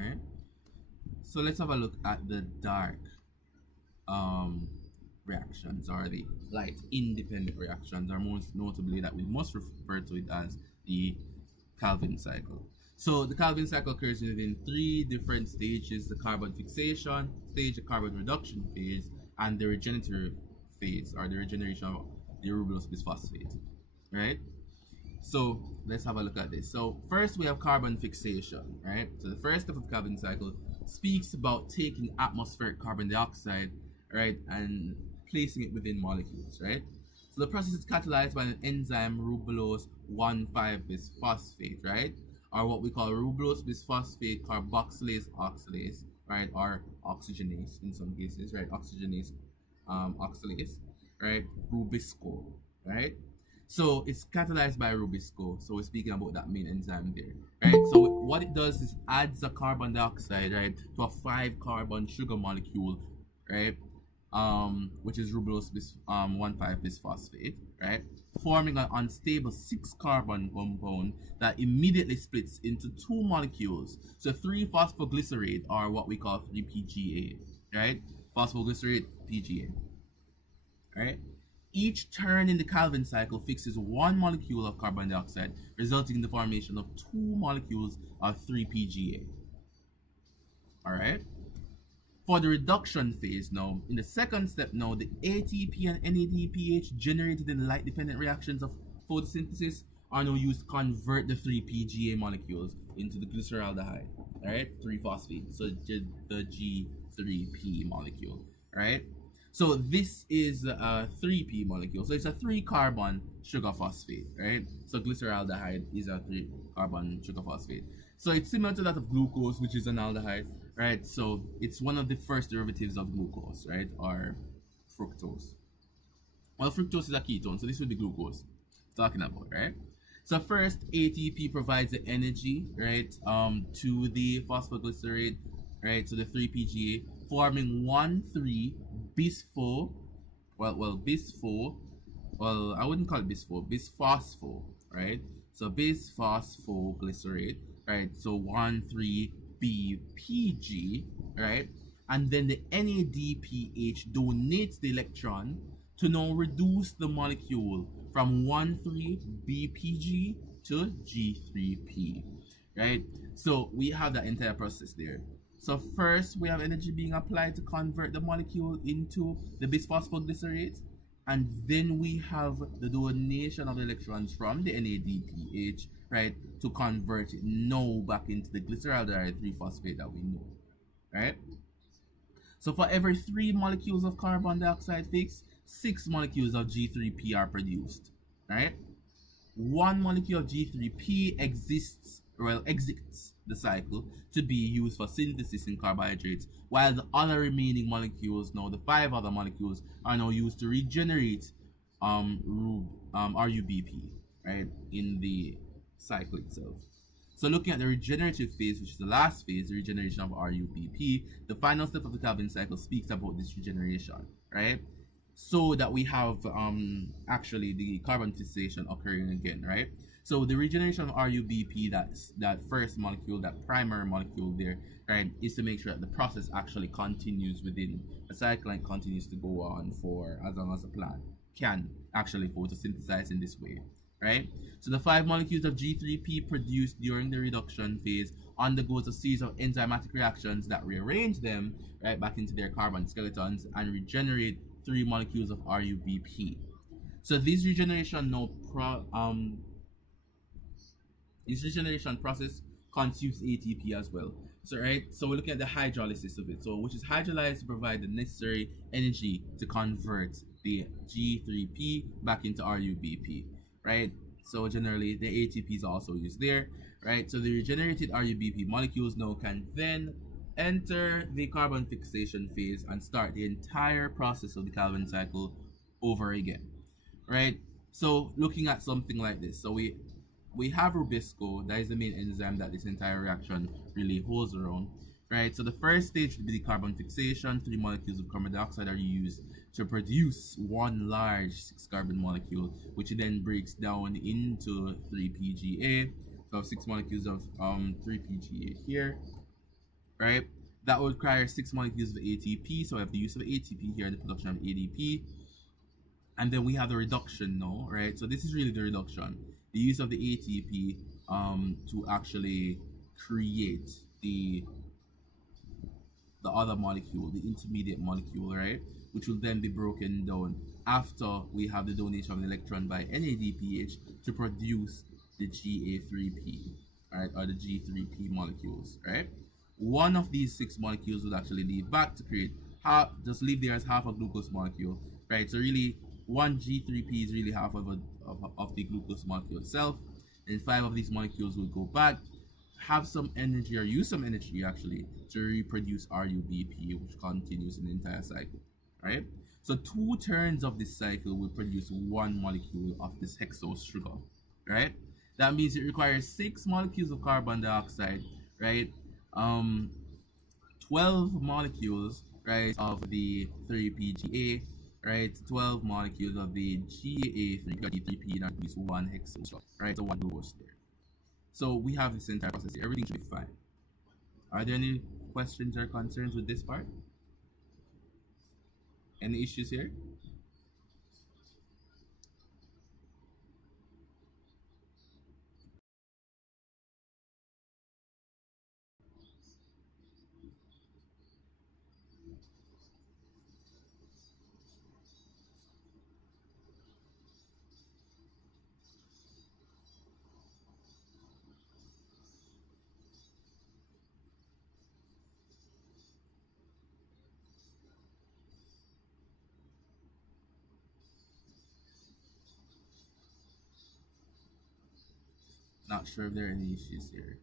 right? So let's have a look at the dark um, reactions, or the light independent reactions, or most notably that we must refer to it as the Calvin cycle. So the Calvin cycle occurs within three different stages: the carbon fixation stage, the carbon reduction phase, and the regenerative phase, or the regeneration of the ribulose bisphosphate, right? So let's have a look at this. So first we have carbon fixation, right? So the first step of the Calvin cycle speaks about taking atmospheric carbon dioxide, right, and placing it within molecules, right? So the process is catalyzed by an enzyme ribulose 1,5-bisphosphate, right? Or what we call ribulose bisphosphate carboxylase oxalase, right? Or oxygenase in some cases, right? Oxygenase oxalase, right? Rubisco, right? So it's catalyzed by Rubisco. So we're speaking about that main enzyme there, right? So what it does is adds a carbon dioxide, right, to a 5-carbon sugar molecule, right? Which is ribulose 1,5-bisphosphate, right? Forming an unstable 6-carbon compound that immediately splits into 2 molecules. So 3-phosphoglycerate, or what we call 3-PGA, right? Phosphoglycerate, PGA, right? Each turn in the Calvin cycle fixes 1 molecule of carbon dioxide, resulting in the formation of 2 molecules of 3-PGA. Alright? For the reduction phase now, in the second step now, the ATP and NADPH generated in light-dependent reactions of photosynthesis are now used to convert the 3-PGA molecules into the glyceraldehyde, alright? 3-phosphate, so the G3P molecule, right? So this is a 3P molecule. So it's a 3-carbon sugar phosphate, right? So glyceraldehyde is a 3-carbon sugar phosphate. So it's similar to that of glucose, which is an aldehyde, right? So it's one of the first derivatives of glucose, right? Or fructose. Well, fructose is a ketone, so this would be glucose talking about, right? So first, ATP provides the energy, right, to the phosphoglycerate, right, so the 3-PGA, forming 1,3-bispho, I wouldn't call it bisphospho, right? So bisphosphoglycerate, right? So 1,3-BPG, right? And then the NADPH donates the electron to now reduce the molecule from 1,3-BPG to G3P, right? So we have that entire process there. So first, we have energy being applied to convert the molecule into the bisphosphoglycerate, and then we have the donation of the electrons from the NADPH, right, to convert it now back into the glyceraldehyde 3-phosphate that we know, right? So for every 3 molecules of carbon dioxide fixed, 6 molecules of G3P are produced, right? 1 molecule of G3P exits the cycle to be used for synthesis in carbohydrates, while the other remaining molecules, now the 5 other molecules, are now used to regenerate RUBP, right, in the cycle itself. So looking at the regenerative phase, which is the last phase, the regeneration of RUBP, the final step of the Calvin cycle speaks about this regeneration, right? So that we have actually the carbon fixation occurring again, right? So the regeneration of RUBP, that first molecule, that primary molecule there, right, is to make sure that the process actually continues within a cycle and continues to go on for as long as the plant can actually photosynthesize in this way, right? So the 5 molecules of G3P produced during the reduction phase undergoes a series of enzymatic reactions that rearrange them, right, back into their carbon skeletons and regenerate 3 molecules of RUBP. So this regeneration process consumes ATP as well. So right, so we're looking at the hydrolysis of it, so which is hydrolyzed to provide the necessary energy to convert the G3P back into RUBP, right? So generally the ATP is also used there, right? So the regenerated RUBP molecules now can then enter the carbon fixation phase and start the entire process of the Calvin cycle over again, right? So looking at something like this, so we have Rubisco, that is the main enzyme that this entire reaction really holds around, right? So the first stage would be the carbon fixation. 3 molecules of carbon dioxide are used to produce 1 large 6-carbon molecule, which then breaks down into 3-PGA. So 6 molecules of 3-PGA here, right? That would require 6 molecules of ATP. So we have the use of ATP here and the production of ADP. And then we have the reduction now, right? So this is really the reduction. The use of the ATP to actually create the other molecule, the intermediate molecule, right? Which will then be broken down after we have the donation of an electron by NADPH to produce the Ga3P, right? Or the G3P molecules, right? One of these 6 molecules will actually leave back to create half, just leave there as half a glucose molecule, right? So really, one G3P is really half of the glucose molecule itself, and 5 of these molecules will go back, have some energy or use some energy actually to reproduce RUBP, which continues in the entire cycle, right? So 2 turns of this cycle will produce 1 molecule of this hexose sugar, right? That means it requires 6 molecules of carbon dioxide, right? 12 molecules, right, of the 3PGA, right? 12 molecules of the GA3P, that means 1 hexose, right? So 1 glucose there. So we have this entire process here. Everything should be fine. Are there any questions or concerns with this part? Any issues here? Not sure if there are any issues here.